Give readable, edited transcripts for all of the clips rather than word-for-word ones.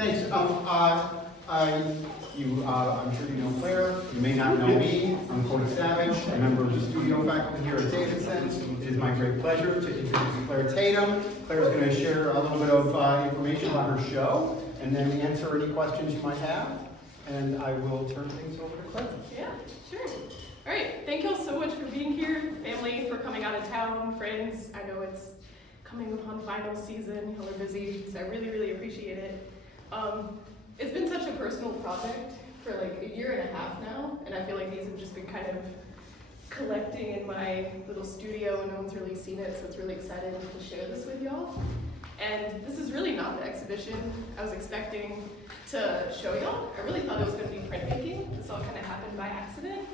Thanks. I'm sure you know Claire. You may not know me. I'm Coda Savage, a member of the studio faculty here at Davidson. It is my great pleasure to introduce Claire Tatum. Claire is going to share a little bit of information about her show and then answer any questions you might have. And I will turn things over to Claire. Yeah, sure. All right, thank you all so much for being here. Family, for coming out of town, friends. I know it's coming upon final season, y'all are busy, so I really, really appreciate it. It's been such a personal project for like 1.5 years now, and I feel like these have just been kind of collecting in my little studio, and no one's really seen it, so it's really excited to share this with y'all. And this is really not the exhibition I was expecting to show y'all. I really thought it was going to be printmaking. This all kind of happened by accident.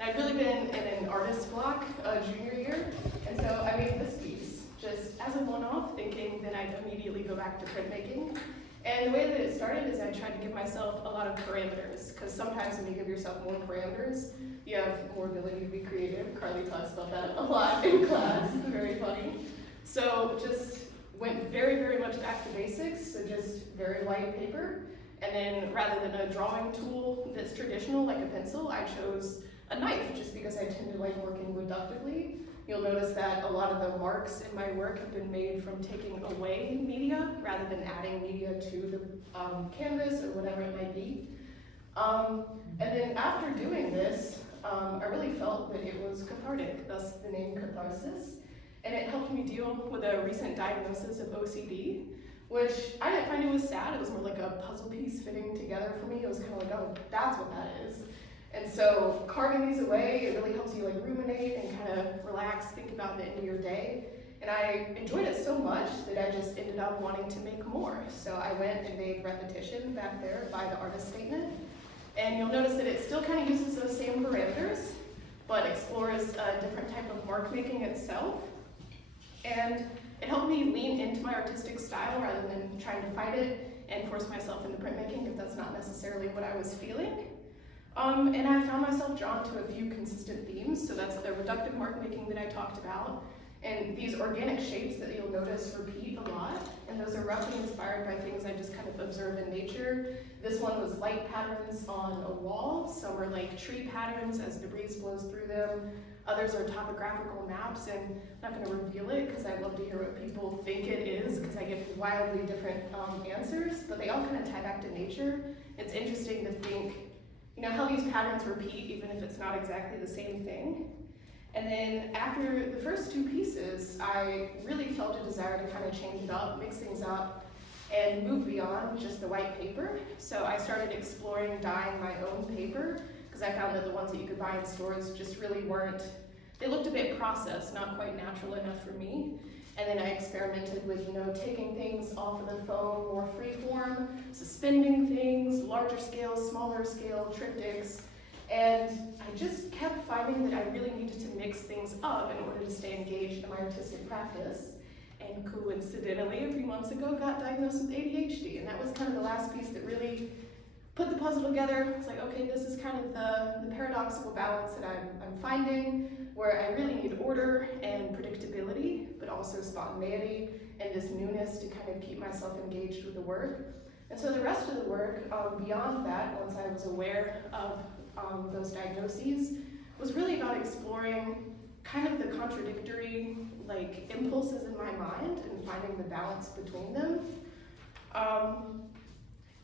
And I'd really been in an artist block junior year, and so I made this piece just as a one-off, thinking that I'd immediately go back to printmaking. And the way that it started is I tried to give myself a lot of parameters, because sometimes when you give yourself more parameters, you have more ability to be creative. Carly talks about that a lot in class, it's very funny. So just went very, very much back to basics, so just very light paper. And then rather than a drawing tool that's traditional, like a pencil, I chose a knife, just because I tend to like working reductively. You'll notice that a lot of the marks in my work have been made from taking away media rather than adding media to the canvas or whatever it might be. And then after doing this, I really felt that it was cathartic, thus the name Catharsis. And it helped me deal with a recent diagnosis of OCD, which I didn't find it was sad. It was more like a puzzle piece fitting together for me. It was kind of like, oh, that's what that is. And so carving these away, it really helps you like ruminate and kind of relax, think about the end of your day. And I enjoyed it so much that I just ended up wanting to make more. So I went and made repetition back there by the artist statement. And you'll notice that it still kind of uses those same parameters, but explores a different type of mark making itself. And it helped me lean into my artistic style rather than trying to fight it and force myself into printmaking if that's not necessarily what I was feeling. And I found myself drawn to a few consistent themes. So that's the reductive mark making that I talked about, and these organic shapes that you'll notice repeat a lot. And those are roughly inspired by things I just kind of observe in nature. This one was light patterns on a wall. Some are like tree patterns as the breeze blows through them. Others are topographical maps, and I'm not going to reveal it because I love to hear what people think it is, because I get wildly different answers, but they all kind of tie back to nature. It's interesting to think, you know, how these patterns repeat even if it's not exactly the same thing. And then after the first two pieces, I really felt a desire to kind of change it up, mix things up, and move beyond just the white paper. So I started exploring dyeing my own paper, because I found that the ones that you could buy in stores just really weren't, they looked a bit processed, not quite natural enough for me. And then I experimented with, you know, taking things off of the foam more freeform, suspending things, larger scale, smaller scale, triptychs. And I just kept finding that I really needed to mix things up in order to stay engaged in my artistic practice. And coincidentally, a few months ago, got diagnosed with ADHD. And that was kind of the last piece that really put the puzzle together. It's like, okay, this is kind of the paradoxical balance that I'm finding, where I really need order and predictability, but also spontaneity and this newness to kind of keep myself engaged with the work. And so the rest of the work, beyond that, once I was aware of those diagnoses, was really about exploring kind of the contradictory like impulses in my mind and finding the balance between them.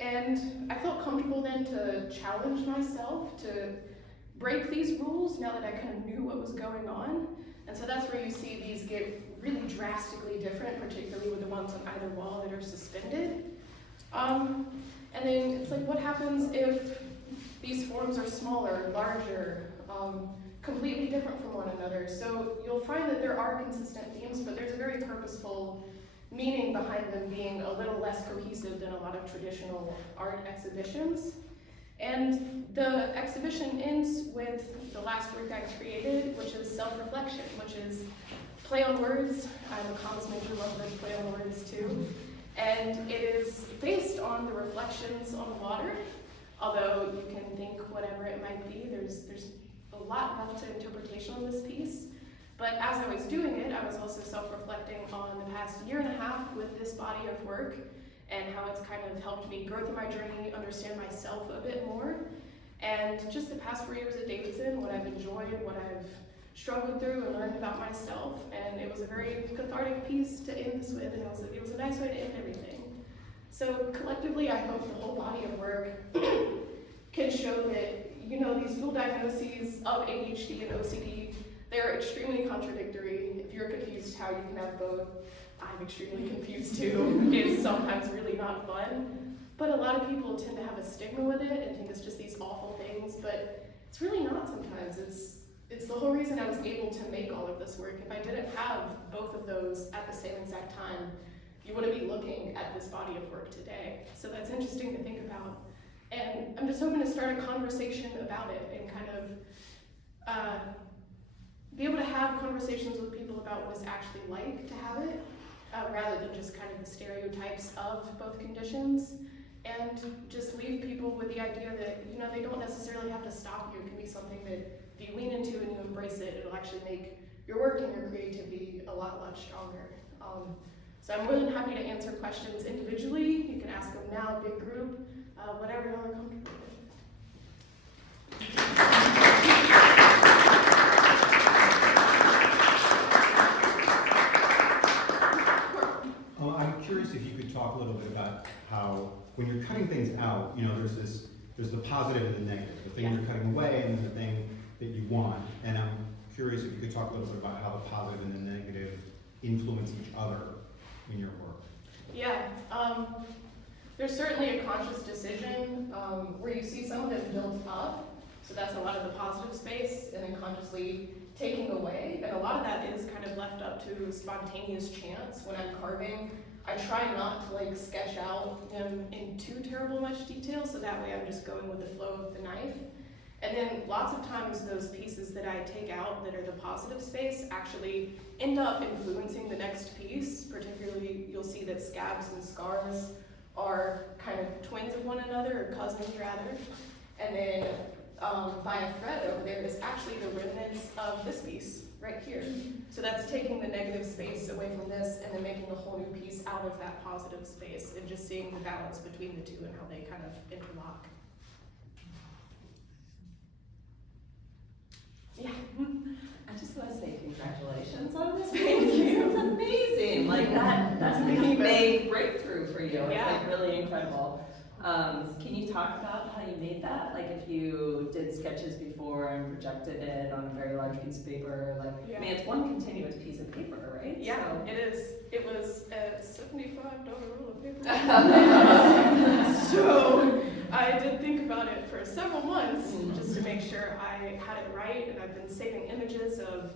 And I felt comfortable then to challenge myself to break these rules now that I kind of knew what was going on. And so that's where you see these get really drastically different, particularly with the ones on either wall that are suspended. And then it's like, what happens if these forms are smaller, larger, completely different from one another? So you'll find that there are consistent themes, but there's a very purposeful meaning behind them being a little less cohesive than a lot of traditional art exhibitions. And the exhibition ends with the last work I created, which is self-reflection, which is play on words. I'm a comms major, love to play on words too. And it is based on the reflections on water, although you can think whatever it might be. There's a lot left to interpretation on this piece. But as I was doing it, I was also self-reflecting on the past 1.5 years with this body of work and how it's kind of helped me grow through my journey, understand myself a bit more. And just the past 4 years at Davidson, what I've enjoyed, what I've struggled through and learned about myself, and it was a very cathartic piece to end this with, and it was a nice way to end everything. So collectively, I hope the whole body of work can show that, you know, these dual diagnoses of ADHD and OCD, they're extremely contradictory. If you're confused how you can have both, I'm extremely confused too. It's sometimes really not fun, but a lot of people tend to have a stigma with it and think it's just these awful things, but it's really not sometimes. It's the whole reason I was able to make all of this work. If I didn't have both of those at the same exact time, you wouldn't be looking at this body of work today. So that's interesting to think about. And I'm just hoping to start a conversation about it and kind of be able to have conversations with people about what it's actually like to have it, rather than just kind of the stereotypes of both conditions. And just leave people with the idea that, you know, they don't necessarily have to stop you. It can be something that if you lean into and you embrace it, it'll actually make your work and your creativity a lot stronger. So I'm more than happy to answer questions individually. You can ask them now, big group, whatever y'all are comfortable with. I'm curious if you could talk a little bit about how, when you're cutting things out, you know, there's the positive and the negative, the thing you're cutting away and the thing that you want. And I'm curious if you could talk a little bit about how the positive and the negative influence each other in your work. Yeah, there's certainly a conscious decision where you see some of it built up, so that's a lot of the positive space, and then consciously taking away, and a lot of that is kind of left up to spontaneous chance. When I'm carving, I try not to like sketch out them in too terrible much detail, so that way I'm just going with the flow of the knife. And then lots of times those pieces that I take out that are the positive space actually end up influencing the next piece. Particularly, you'll see that scabs and scars are kind of twins of one another, or cousins rather. And then by a thread over there is actually the remnants of this piece right here. So that's taking the negative space away from this and then making a whole new piece out of that positive space, and just seeing the balance between the two and how they kind of interlock. Yeah. I just want to say congratulations on this painting. It's amazing. Like that's like a big breakthrough for you. It's like really incredible. Can you talk about how you made that? Like if you did sketches before and projected it on a very large piece of paper, like I mean it's one continuous piece of paper, right? Yeah, so. It is. It was a $75 roll of paper. So I did think about it for several months just to make sure I had it right, and I've been saving images of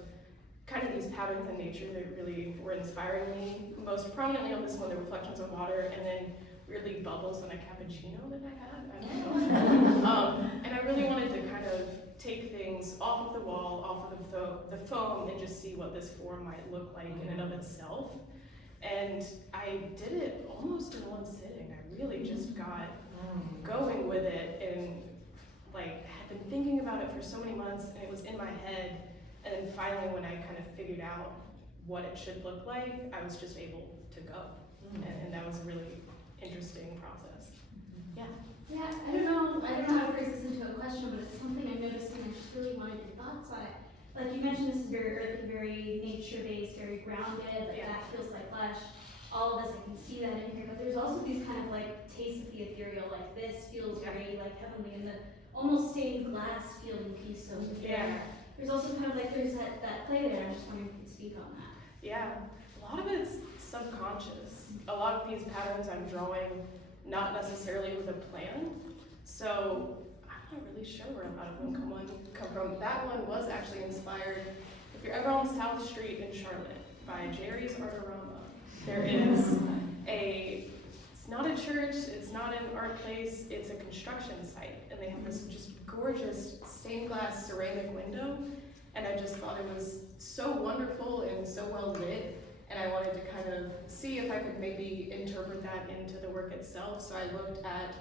kind of these patterns in nature that really were inspiring me. Most prominently on this one, the reflections of water, and then weirdly bubbles in a cappuccino that I had. I don't know. And I really wanted to kind of take things off of the wall, off of the foam, and just see what this form might look like in and of itself. And I did it almost in one sitting. I really just got going with it, and like had been thinking about it for so many months, and it was in my head. And then finally, when I kind of figured out what it should look like, I was just able to go. And that was a really interesting process. Yeah. Yeah, I don't know how to phrase this into a question, but it's something I'm noticing. I just really wanted your thoughts on it. Like you mentioned, this is very earthy, very nature-based, very grounded. Like that feels like flesh. All of this, I can see that in here. But there's also these kind of like tastes of the ethereal. Like this feels very like heavenly, and the almost stained glass feeling piece over there. There's also kind of like there's that play there. I'm just wondering if you could speak on that. Yeah, a lot of it's subconscious. A lot of these patterns I'm drawing not necessarily with a plan. So I'm not really sure where a lot of them come from. That one was actually inspired, if you're ever on South Street in Charlotte, by Jerry's Artorama. There is it's not a church, it's not an art place, it's a construction site. And they have this just gorgeous stained glass ceramic window. And I just thought it was so wonderful and so well lit. And I wanted to kind of see if I could maybe interpret that into the work itself. So I looked at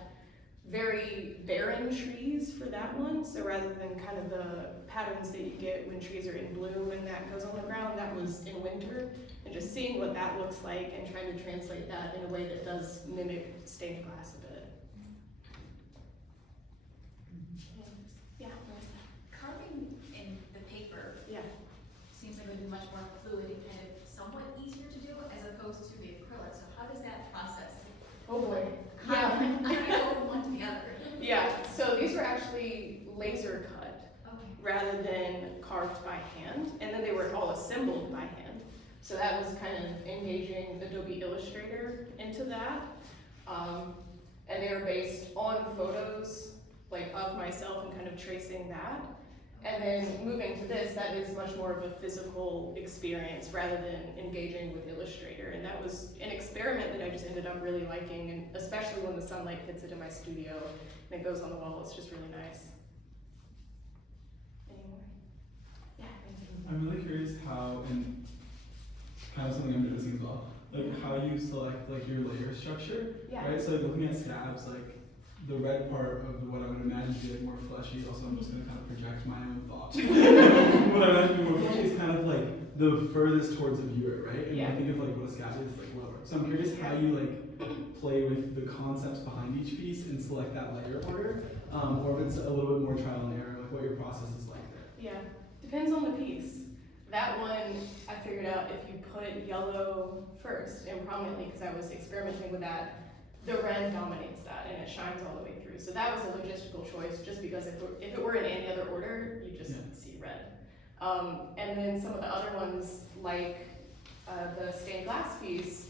very barren trees for that one. So rather than kind of the patterns that you get when trees are in bloom and that goes on the ground, that was in winter. And just seeing what that looks like and trying to translate that in a way that does mimic stained glass a bit. Yeah, Carving in the paper yeah. seems like it would be much more fluid and kind of somewhat easier to do as opposed to the acrylic. So how does that process? Oh boy. How do you go from one to the other? Yeah, so these were actually laser cut Okay. rather than carved by hand, and then they were all assembled by hand. So that was kind of engaging Adobe Illustrator into that. And they were based on photos like of myself and kind of tracing that. And then moving to this, that is much more of a physical experience rather than engaging with Illustrator. And that was an experiment that I just ended up really liking, and especially when the sunlight hits it in my studio and it goes on the wall, it's just really nice. Any more? Yeah, thank you. I'm really curious how, and kind of something I'm noticing as well, like how you select like your layer structure, Yeah. right? So like looking at scabs, like the red part of what I would imagine to be like more fleshy, also I'm just gonna kind of project my own thoughts. What I imagine to be more fleshy is kind of like the furthest towards the viewer, right? And Yeah. I think of like what a scab is like lower. So I'm curious how you like play with the concepts behind each piece and select that layer order, or if it's a little bit more trial and error, like what your process is like there. Yeah, depends on the piece. That one, I figured out if you put yellow first and prominently, because I was experimenting with that, the red dominates that and it shines all the way through. So that was a logistical choice, just because if it were in any other order, you just see red. And then some of the other ones, like the stained glass piece,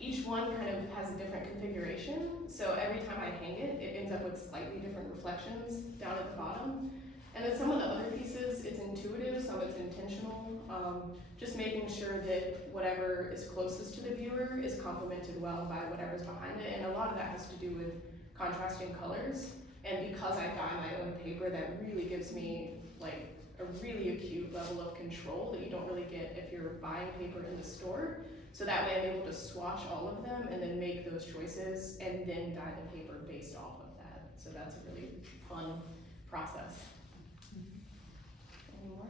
each one kind of has a different configuration. So every time I hang it, it ends up with slightly different reflections down at the bottom. And then some of the other pieces, it's intuitive, some it's intentional. Just making sure that whatever is closest to the viewer is complemented well by whatever's behind it. And a lot of that has to do with contrasting colors. And because I dye my own paper, that really gives me like a really acute level of control that you don't really get if you're buying paper in the store. So that way I'm able to swatch all of them and then make those choices and then dye the paper based off of that. So that's a really fun process. Any more?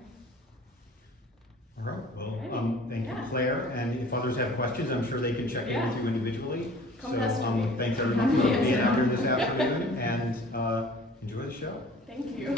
All right, well, Alrighty. thank you, Yeah. Claire, and if others have questions, I'm sure they can check in Yeah. with you individually. Come So, pester me. thanks everyone for being out here this afternoon, and enjoy the show. Thank you.